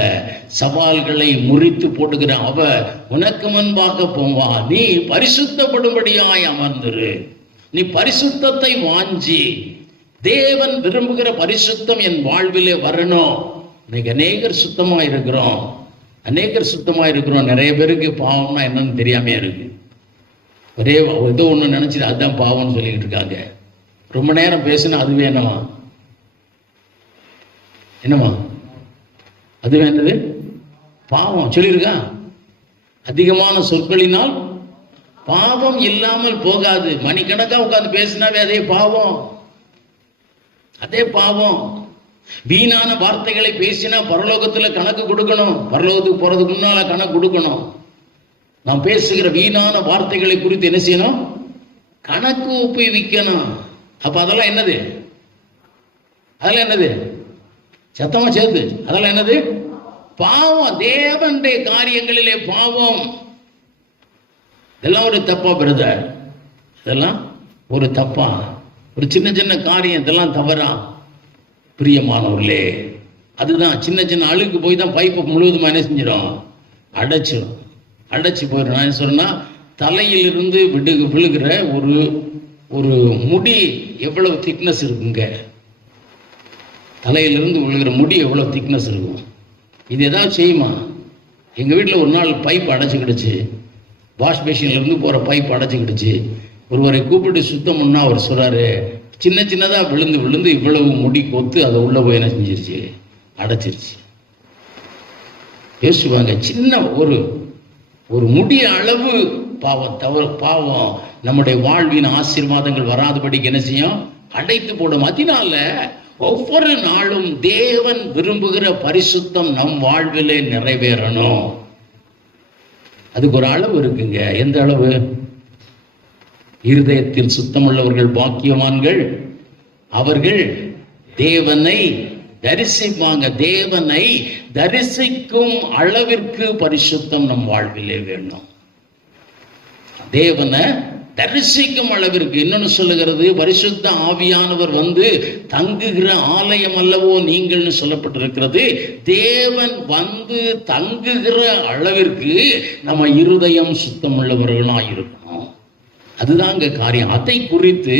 சவால்களை முறித்து போட்டுக்கிற அவர் உனக்கு முன்பாக போவா. நீ பரிசுத்தப்படும்படியாய் அமர்ந்துரு. நீ பரிசுத்தத்தை வாஞ்சி, தேவன் விரும்புகிற பரிசுத்தம் என் வாழ்விலே வரணும். இன்னைக்கு அநேகர் சுத்தமா இருக்கிறோம். நிறைய பேருக்கு பாவம்னா என்னன்னு தெரியாம இருக்கு. ஒரே ஏதோ ஒன்று நினைச்சிட்டு அதுதான் பாவம்னு சொல்லிக்கிட்டு இருக்காங்க. ரொம்ப நேரம் பேசினா அதுவே என்னமா அது என்னது பாவம் சொல்லியிருக்கா? அதிகமான சொற்களினால் பாவம் இல்லாமல் போகாது. மணிக்கணக்கா உட்கார்ந்து பேசினாவே அதே பாவம். வீணான வார்த்தைகளை பேசினா பரலோகத்துல கணக்கு கொடுக்கணும். பரலோகத்துக்கு போறதுக்கு முன்னால கணக்கு கொடுக்கணும். நாம் பேசுகிற வீணான வார்த்தைகளை குறித்து என்ன செய்யணும்? கணக்கு ஒப்புவிக்கணும். அப்ப அதெல்லாம் என்னது? சத்தமா சேர்த்து, அதெல்லாம் என்னது? பாவம். தேவனுடைய காரியங்களிலே பாவம். இதெல்லாம் ஒரு தப்பா பிரதர்? இதெல்லாம் ஒரு தப்பா? ஒரு சின்ன காரியம் இதெல்லாம் தவறா? பிரியமானவர்களே, அதுதான் சின்ன அழுக்கு போய் தான் பைப்பை முழுவதுமா என்ன செஞ்சிடும்? அடைச்சு போயிடும். நான் சொன்னா, தலையிலிருந்து விழுகிற ஒரு முடி எவ்வளவு திக்னஸ் இருக்குங்க? தலையிலிருந்து விழுகிற முடி எவ்வளவு திக்னஸ் இருக்கும்? இது ஏதாவது செய்யுமா? எங்கள் வீட்டில் ஒரு நாள் பைப் அடைச்சிக்கிடுச்சு. வாஷ் பேஷன்லேருந்து போகிற பைப் அடைச்சிக்கிடுச்சு. ஒருவரை கூப்பிட்டு சுத்தம் பண்ணா அவர் சொல்கிறாரு, சின்னதாக விழுந்து இவ்வளவு முடி கொத்து அதை உள்ள போய் என்ன செஞ்சிருச்சு? அடைச்சிருச்சு. பேசுவாங்க, சின்ன ஒரு முடிய அளவு பாவம் நம்முடைய வாழ்வின் ஆசீர்வாதங்கள் வராதபடிக்கு என்ன செய்யும்? அடைத்து போடும். அதனால ஒவ்வொரு நாளும் தேவன் விரும்புகிற பரிசுத்தம் நம் வாழ்விலே நிறைவேறணும். அதுக்கு ஒரு அளவு இருக்குங்க. எந்த அளவு? இருதயத்தில் சுத்தமுள்ளவர்கள் பாக்கியவான்கள், அவர்கள் தேவனை தரிசிப்பாங்க. தேவனை தரிசிக்கும் அளவிற்கு பரிசுத்தம் நம் வாழ்விலே வேணும். தேவனை தரிசிக்கும் அளவிற்கு. இன்னொன்னு சொல்லுகிறது, பரிசுத்த ஆவியானவர் வந்து தங்குகிற ஆலயம் அல்லவோ நீங்கள்னு சொல்லப்பட்டிருக்கிறது. தேவன் வந்து தங்குகிற அளவிற்கு நம்ம இருதயம் சுத்தமுள்ளவர்களாக இருக்கணும். அதுதாங்க காரியம். அதை குறித்து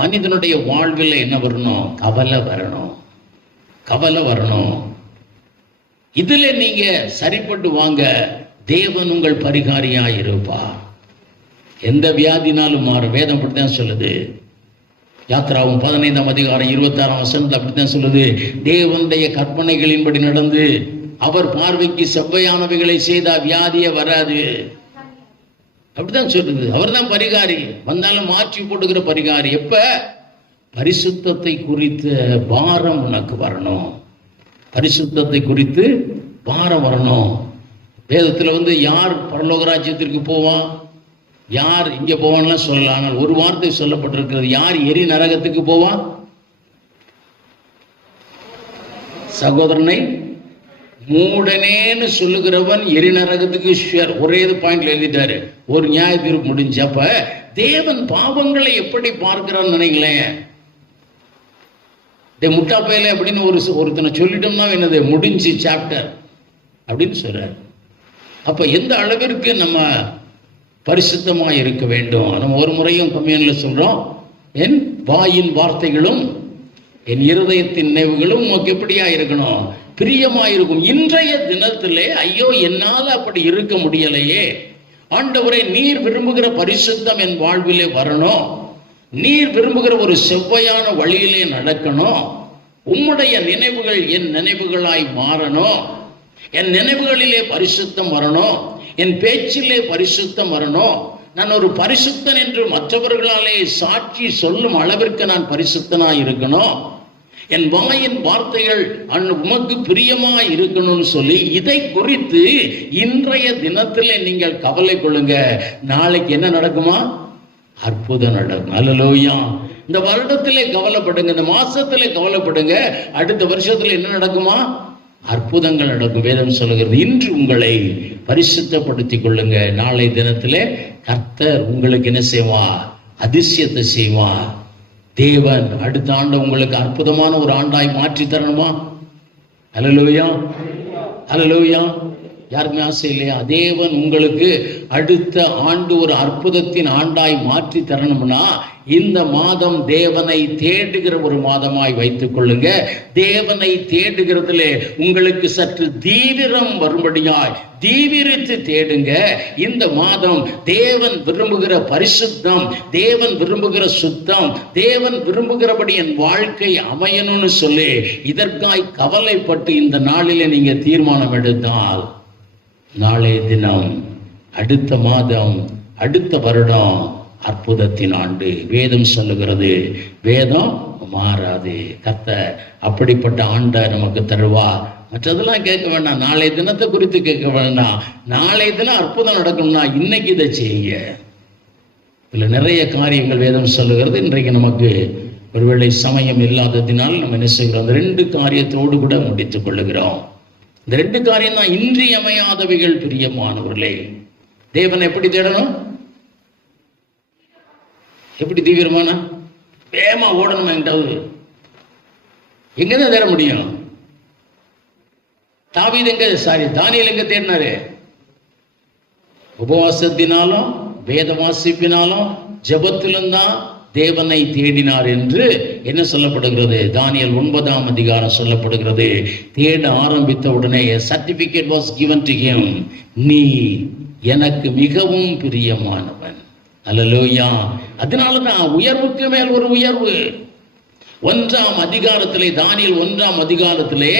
மனிதனுடைய வாழ்வில் என்ன வரணும்? கவலை வரணும். இதுல நீங்க சரிப்பட்டு வாங்க, தேவன் உங்கள் பரிகாரியாய் இருப்பார். எந்த வியாதினாலும் மாறும். வேதம் அப்படித்தான் சொல்லுது. யாத்ராவும் 15ஆம் அதிகாரம் 26ஆம் வசனத்தில் அப்படித்தான் சொல்லுது. தேவனுடைய கற்பனைகளின்படி நடந்து அவர் பார்வைக்கு செவ்வையானவைகளை செய்தால் வியாதியே வராது. அப்படிதான் சொல்லுது. அவர் தான் பரிகாரி, வந்தாலும் மாற்றி போட்டுக்கிற பரிகாரி. எப்ப பரிசுத்தத்தை குறித்த பாரம் உனக்கு வரணும், பரிசுத்தத்தை குறித்து பாரம் வரணும். வேதத்துல யார் பரலோக ராஜ்யத்திற்கு போவான், யார் இங்க போவான்லாம் சொல்லலாம். ஆனால் ஒரு வார்த்தை சொல்லப்பட்டிருக்கிறது, யார் எரி நரகத்துக்கு போவான்? சகோதரனை மூடனேன்னு சொல்லுகிறவன் எரி நரகத்துக்கு ஷேர். ஒரே பாயிண்ட்ல எழுதிட்டாரு, ஒரு நியாய தீர்ப்பு முடிஞ்சு. அப்ப தேவன் பாவங்களை எப்படி பார்க்கிறான்னு நினைங்களேன். முட்டா பையல அப்படின்னு ஒருத்தனை சொல்லிட்டோம்னா என்னது, முடிஞ்சு சாப்டர் அப்படின்னு சொல்றாரு. அப்ப எந்த அளவிற்கு நம்ம பரிசுத்தமா இருக்க வேண்டும். நம்ம ஒரு முறையும் கம்யூன்ல சொல்றோம், என் வாயின் வார்த்தைகளும் என் இருதயத்தின் நினைவுகளும் உனக்கு எப்படியா இருக்கணும், பிரியமா இருக்கும். இன்றைய தினத்திலே ஐயோ என்னால் அப்படி இருக்க முடியலையே, ஆண்டவரே நீர் விரும்புகிற பரிசுத்தம் என் வாழ்விலே வரணும், நீர் விரும்புகிற ஒரு செவ்வையான வழியிலே நடக்கணும், உம்முடைய நினைவுகள் என் நினைவுகளாய் மாறணும், என் நினைவுகளிலே பரிசுத்தம் வரணும், என் பேச்சிலே பரிசுத்தம் வரணும், நான் ஒரு பரிசுத்தன் என்று மற்றவர்களாலே சாட்சி சொல்லும் அளவிற்கு நான் பரிசுத்தனாய் இருக்கணும், என் வாயின் வார்த்தைகள் உமக்கு பிரியமா இருக்கணும்னு சொல்லி இதை குறித்து இன்றைய தினத்திலே நீங்கள் கவலை கொள்ளுங்க. நாளைக்கு என்ன நடக்குமா? அற்புதம் நடக்கும். அல்லேலூயா. இந்த வருடத்திலே கவலைப்படுங்க, இந்த மாசத்திலே கவலைப்படுங்க, அடுத்த வருஷத்துல என்ன நடக்குமா? அற்புதங்கள் நடக்கும். வேதம் சொல்லுகிறது, இன்று உங்களை பரிசுத்தப்படுத்திக் கொள்ளுங்க, நாளை தினத்திலே கர்த்தர் உங்களுக்கு என்ன செய்வா? அதிசயத்தை செய்வா. தேவன் அடுத்த ஆண்டு உங்களுக்கு அற்புதமான ஒரு ஆண்டாய் மாற்றி தரணுமா? அல்லேலூயா, அல்லேலூயா. யாருமே ஆசை இல்லையா? தேவன் உங்களுக்கு அடுத்த ஆண்டு ஒரு அற்புதத்தின் ஆண்டாய் மாற்றி தரணும்னா இந்த மாதம் தேவனை தேடுகிற ஒரு மாதமாய் வைத்துக் கொள்ளுங்க. தேவனை தேடுகிறதுல உங்களுக்கு சற்று தீவிரம் வரும்படியாய் தீவிரித்து தேடுங்க. இந்த மாதம் தேவன் விரும்புகிற பரிசுத்தம், தேவன் விரும்புகிற சுத்தம், தேவன் விரும்புகிறபடி என் வாழ்க்கை அமையணும்னு சொல்லி இதற்காய் கவலைப்பட்டு இந்த நாளிலே நீங்க தீர்மானம் எடுத்தால் நாளைய தினம், அடுத்த மாதம், அடுத்த வருடம் அற்புதத்தின் ஆண்டு. வேதம் சொல்லுகிறது, வேதம் மாறாது. கர்த்தர் அப்படிப்பட்ட ஆண்டை நமக்கு தருவா. மற்றதெல்லாம் கேட்க வேண்டாம், நாளைய தினத்தை குறித்து கேட்க வேண்டாம். நாளைய தினம் அற்புதம் நடக்கணும்னா இன்னைக்கு இதை செய்யுங்க. இதுல நிறைய காரியங்கள் வேதம் சொல்லுகிறது. இன்றைக்கு நமக்கு ஒருவேளை சமயம் இல்லாததினால் நம்ம என்ன செய்கிறோம், அந்த 2 காரியத்தோடு கூட முடித்துக் கொள்ளுகிறோம். இந்த 2 காரியம் தான் இன்றியமையாதவைகள். பிரியமானவர்களே, தேவன் எப்படி தேடணும்? எப்படி தீவிரமான வேகமா ஓடணும். எங்கிட்டாவது எங்கதான் தேட முடியும்? தானியேல் எங்க தேடினாரு? உபவாசத்தினாலும் வேத வாசிப்பினாலும் ஜெபத்திலும் தான் தேவனை தேடினார் என்று என்ன சொல்லப்படுகிறது? தானியேல் 9ஆம் அதிகாரம் சொல்லப்படுகிறது. தேட ஆரம்பித்த உடனே certificate was given to him, நீ எனக்கு மிகவும் பிரியமானவன். அல்லேலூயா. அதனாலதான் உயர்வுக்கு மேல் ஒரு உயர்வு. 1ஆம் அதிகாரத்திலே, தானியேல் 1ஆம் அதிகாரத்திலே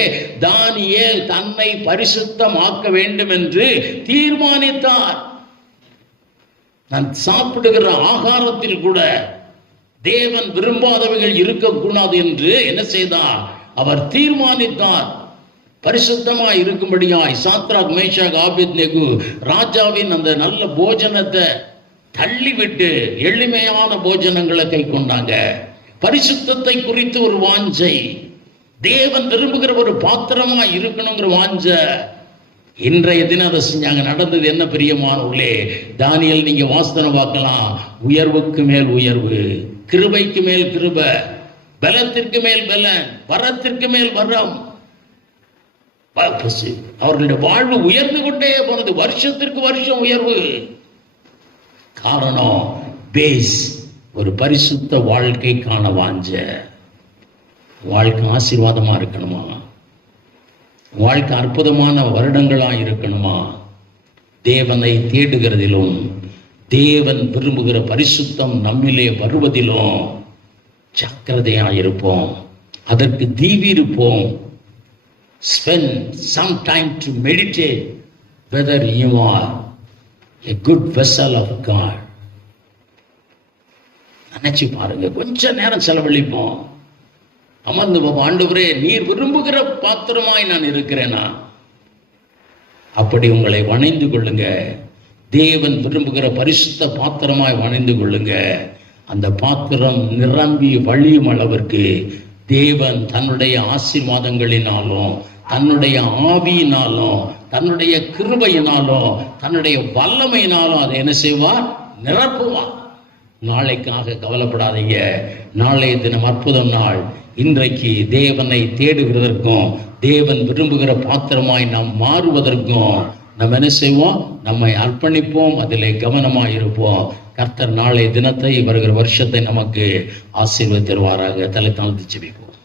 தானியேல் தன்னை பரிசுத்தமாக்க வேண்டும் என்று தீர்மானித்தார். நான் சாப்பிடுகிற ஆகாரத்தில் கூட தேவன் விரும்பாதவைகள் இருக்கக்கூடாது என்று என்ன செய்தார்? அவர் தீர்மானித்தார். பரிசுத்தமாய் இருக்கும்படியாய் சாத்ராக், மேஷாக், ஆபேத்நேகோ ராஜாவின் அந்த நல்ல போஜனத்தை தள்ளிவிட்டு எளிமையான போஜனங்களை கை கொண்டாங்க. பரிசுத்தத்தை குறித்து ஒரு வாஞ்சை, தேவன் விரும்புகிற ஒரு பாத்திரமா இருக்கணுங்கிற வாஞ்சை. இன்றைய தினம் அதை செஞ்சாங்க. நடந்தது என்ன பிரியமானவர்களே? தானியேல் நீங்க வாசனை பார்க்கலாம், உயர்வுக்கு மேல் உயர்வு, கிருபைக்கு மேல் கிருபை, பலத்திற்கு மேல் பலன், வரத்திற்கு மேல் வரம். அவர்களுடைய வாழ்வு உயர்ந்து கொண்டே போனது, வருஷத்திற்கு வருஷம் உயர்வு. காரணம் பேஸ், ஒரு பரிசுத்த வாழ்க்கைக்கான வாஞ்ச. வாழ்க்கை ஆசீர்வாதமா இருக்கணுமா? வாழ்க்கை அற்புதமான வருடங்களா இருக்கணுமா? தேவனை தேடுகிறதிலும் தேவன் விரும்புகிற பரிசுத்தம் நம்மிலே வருவதிலும் ஜாக்கிரதையா இருப்போம், அதற்கு தீவிரிப்போம். Spend some time to meditate whether you are a good vessel of God. நினைச்சு பாருங்க, கொஞ்ச நேரம் செலவழிப்போம். அமர்ந்து ஆண்டவரே, நீர் விரும்புகிற பாத்திரமாய் நான் இருக்கிறேனா? அப்படி உங்களை வணைந்து கொள்ளுங்க. தேவன் விரும்புகிற பரிசுத்த பாத்திரமாய் வணைந்து கொள்ளுங்க. அந்த பாத்திரம் நிரம்பி வழியும் அளவிற்கு தேவன் தன்னுடைய ஆசீர்வாதங்களினாலும், தன்னுடைய ஆவியினாலும், தன்னுடைய கிருபையினாலும், தன்னுடைய வல்லமையினாலும் அதை என்ன செய்வார்? நிரப்புவார். நாளைக்காக கவலைப்படாதீங்க. நாளைய தினம் அற்புத நாள். இன்றைக்கு தேவனை தேடுகிறதற்கும், தேவன் விரும்புகிற பாத்திரமாய் நாம் மாறுவதற்கும் நம்ம என்ன செய்வோம்? நம்மை அர்ப்பணிப்போம், அதிலே கவனமாய் இருப்போம். கர்த்தர் நாளைய தினத்தை, வருகிற வருஷத்தை நமக்கு ஆசீர்வதித்து தருவாராக. தலை தாழ்த்தி ஜெபிப்போம்.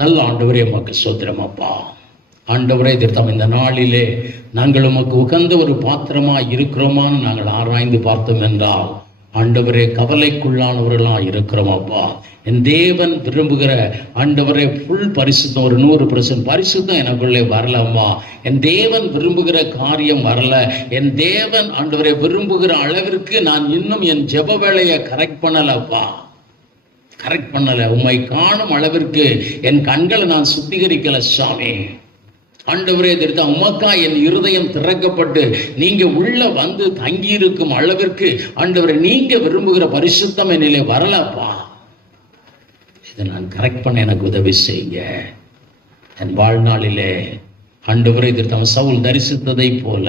நல்ல ஆண்டவரே, உமக்கு ஸ்தோத்திரம் அப்பா. ஆண்டவரே, திருத்தம் இந்த நாளிலே நாங்கள் உமக்கு உகந்த ஒரு பாத்திரமாக இருக்கிறோமான்னு நாங்கள் ஆராய்ந்து பார்த்தோம் என்றால், ஆண்டவரே, கவலைக்குள்ளானவர்களாக இருக்கிறோம் அப்பா. என் தேவன் விரும்புகிற ஆண்டவரே ஃபுல் பரிசுத்தம், ஒரு 100% பரிசுத்தம் எனக்குள்ளே வரலம்மா. என் தேவன் விரும்புகிற காரியம் வரல. என் தேவன் ஆண்டவரே விரும்புகிற அளவிற்கு நான் இன்னும் என் ஜெப வேலையை கரெக்ட் பண்ணலப்பா, கரெக்ட் பண்ணல. உம்மை காணும் அளவிற்கு என் கண்களை நான் சுத்திகரிக்கல சாமி. ஆண்டவரே, திருத்தா உமக்கா என் இருதயம் திறக்கப்பட்டு நீங்க உள்ள வந்து தங்கி இருக்கும் அளவிற்கு ஆண்டவரே நீங்க விரும்புகிற பரிசுத்தம் என்னிலே வரலப்பா. இதை நான் கரெக்ட் பண்ண எனக்கு உதவி செய்யுங்க. என் வாழ்நாளிலே ஆண்டவரே, திருத்தம் சவுல் தரிசித்ததை போல,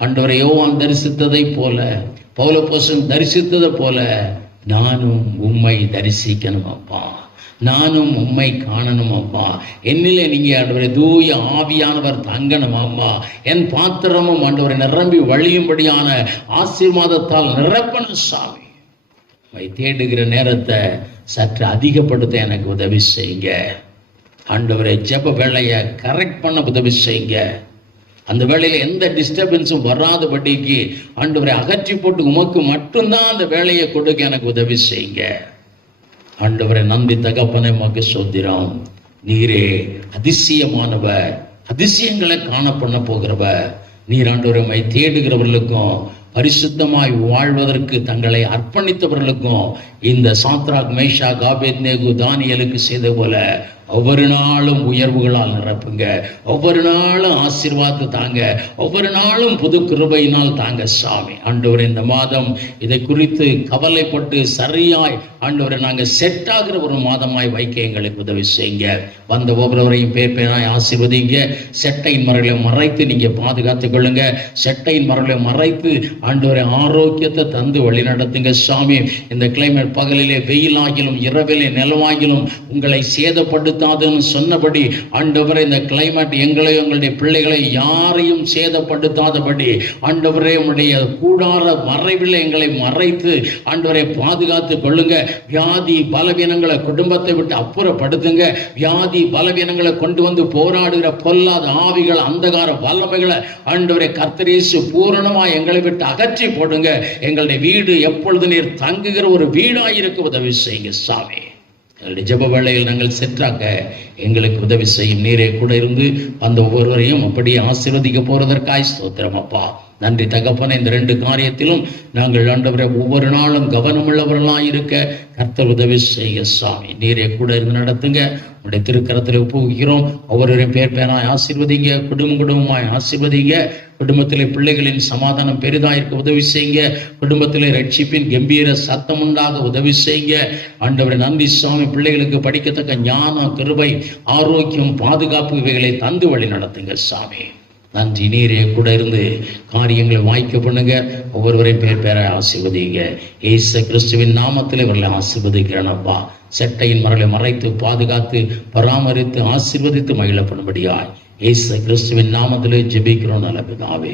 ஆண்டவரை யோவான் தரிசித்ததை போல, பவுலப்போஸ்தலன் தரிசித்ததை போல நானும் உம்மை தரிசிக்கணும் அப்பா. நானும் உம்மை காணணும் அப்பா. என்னிலே நீங்க ஆண்டவரே தூய ஆவியானவர் தங்கணும் அப்பா. என் பாத்திரமும் ஆண்டவரை நிரம்பி வழியும்படியான ஆசீர்வாதத்தால் நிரப்பணும் சாமி. உம்மை தேடுகிற நேரத்தை சற்று அதிகப்படுத்த எனக்கு உதவி செய்யுங்க ஆண்டவரே. ஜெப வேலையை கரெக்ட் பண்ண உதவி செய்யுங்க. அந்த வேலையில் எந்த டிஸ்டர்பன்ஸும் வராதபடிக்கு ஆண்டவரை அகற்றி போட்டு உமக்கு மட்டும்தான் அந்த வேலையை கொடுக்க எனக்கு உதவி செய்யுங்க ஆண்டவரை. நன்றி தகப்பனை, உமக்கு ஸ்தோத்திரம். நீரே அதிசயமானவர், அதிசயங்களை காண பண்ண போகிறவர். நீர் ஆண்டவரை உம்மை தேடுகிறவர்களுக்கும் பரிசுத்தமாய் வாழ்வதற்கு தங்களை அர்ப்பணித்தவர்களுக்கும் இந்த சாத்ராக், மேஷாக், ஆபேத்நேகோ, தானியேலுக்கு செய்த போல ஒவ்வொரு நாளும் உயர்வுகளால் நிரப்புங்க. ஒவ்வொரு நாளும் ஆசீர்வாதத்தை தாங்க. ஒவ்வொரு நாளும் புது கிருபையினால் தாங்க சாமி. ஆண்டவரே, இந்த மாதம் இதை குறித்து கவலைப்பட்டு சரியாய் ஆண்டவரை நாங்கள் செட் ஆகிற ஒரு மாதமாய் வைக்க எங்களுக்கு உதவி செய்யுங்க. வந்த ஒவ்வொருவரையும் பேர் பேராய் ஆசீர்வதிங்க. செட்டையின் மரங்களை மறைத்து நீங்க பாதுகாத்துக் கொள்ளுங்க. செட்டையின் மரங்களை மறைத்து ஆண்டவரை ஆரோக்கியத்தை தந்து வழி நடத்துங்க சாமி. இந்த கிளைமேட் பகலிலே வெயிலாகிலும் இரவிலே நிலவாகிலும் உங்களை சேதப்படுத்த சொன்னபடி ஆண்டவரே, இந்த கிளைமேட் எங்களை, எங்களுடைய பிள்ளைகளை யாரையும் சேதப்படுத்தாதபடி ஆண்டவரே உம்முடைய கூடார மறைவில் எங்களை மறைத்து ஆண்டவரை பாதுகாத்துக் கொள்ளுங்க. வியாதி பலவீனங்களை குடும்பத்தை விட்டு அப்புறப்படுத்துங்க. வியாதி பலவீனங்களை கொண்டு வந்து போராடுகிற பொல்லாத ஆவிகள், அந்தகார வல்லமைகளை ஆண்டவரை கர்த்தர் இயேசு பூரணமா எங்களை விட்டு அகற்றி போடுங்க. எங்களுடைய வீடு எப்பொழுது நீர் தங்குகிற ஒரு வீடாயிருக்க உதவி செய்யுங்க சாமி. எங்களுடைய ஜெப வேளையில் நாங்கள் சென்றாக்க எங்களுக்கு உதவி செய்யும். நீரே கூட இருந்து அந்த ஒவ்வொருவரையும் அப்படியே ஆசீர்வதிக்க போறதற்காய் ஸ்தோத்திரம் அப்பா. நன்றி தகப்பனே. இந்த 2 காரியத்திலும் நாங்கள் ஆண்டவரை ஒவ்வொரு நாளும் கவனமுள்ளவர்களாக இருக்க கர்த்தர் உதவி செய்ய சாமி. நீரே கூட இருந்து நடத்துங்க. உடைய திருக்கரத்தில் ஒப்புவிக்கிறோம். ஒவ்வொருவரையும் பேர் பேராய் ஆசீர்வதிங்க. குடும்பமாய் ஆசீர்வதிங்க. குடும்பத்திலே பிள்ளைகளின் சமாதானம் பெரிதாயிருக்க உதவி செய்யுங்க. குடும்பத்திலே ரட்சிப்பின் கம்பீர சத்தம் உண்டாக உதவி செய்யுங்க ஆண்டவரை. நன்றி சாமி. பிள்ளைகளுக்கு படிக்கத்தக்க ஞானம், கிருபை, ஆரோக்கியம், பாதுகாப்பு இவைகளை தந்து வழி நடத்துங்க சாமி. நன்றி. நீரே கூட இருந்து காரியங்களை வாய்க்க பண்ணுங்க. ஒவ்வொருவரையும் பேர் பேர ஆசீர்வதிங்க. இயேசு கிறிஸ்துவின் நாமத்தில் இவர்களை ஆசீர்வதிக்கிறேனப்பா. செட்டையின் மரலை மறைத்து பாதுகாத்து பராமரித்து ஆசீர்வதித்து மகிழப்படும்படியாய் இயேசு கிறிஸ்துவின் நாமத்திலே ஜெபிக்கிறோம் நல்ல பிதாவே,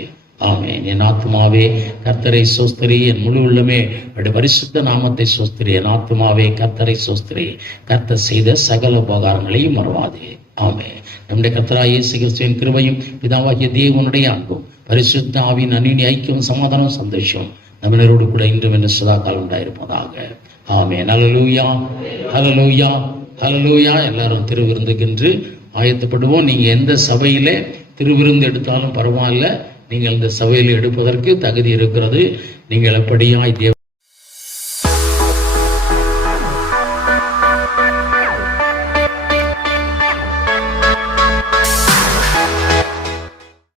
ஆமென். என் ஆத்துமாவே கர்த்தரை சோஸ்திரி, என் முழு உள்ளமே அவருடைய பரிசுத்த நாமத்தை சோஸ்திரி. என் ஆத்துமாவே கர்த்தரை சோஸ்திரி, கர்த்தர் செய்த சகல உபகாரங்களையும் மறவாதே, ஆமென். நம்முடைய கர்த்தராகிய இயேசு கிறிஸ்துவின் கிருபையும் பிதாவாகிய தேவனுடைய அன்பும் பரிசுத்த ஆவியின் அந்நிய ஐக்கியம், சமாதானம், சந்தோஷம் நம்மளோடு கூட இன்றும் என்ன சதா காலம் உண்டாயிருப்பதாக. ஆமென். ஹல்லேலூயா, ஹல்லேலூயா, ஹல்லேலூயா. எல்லாரும் திருவிருந்துக்கென்று ஆயத்தப்படுவோம். நீங்க எந்த சபையிலே திருவிருந்து எடுத்தாலும் பரவாயில்ல, நீங்கள் இந்த சபையில் எடுப்பதற்கு தகுதி இருக்கிறது. நீங்கள் எப்படியாய்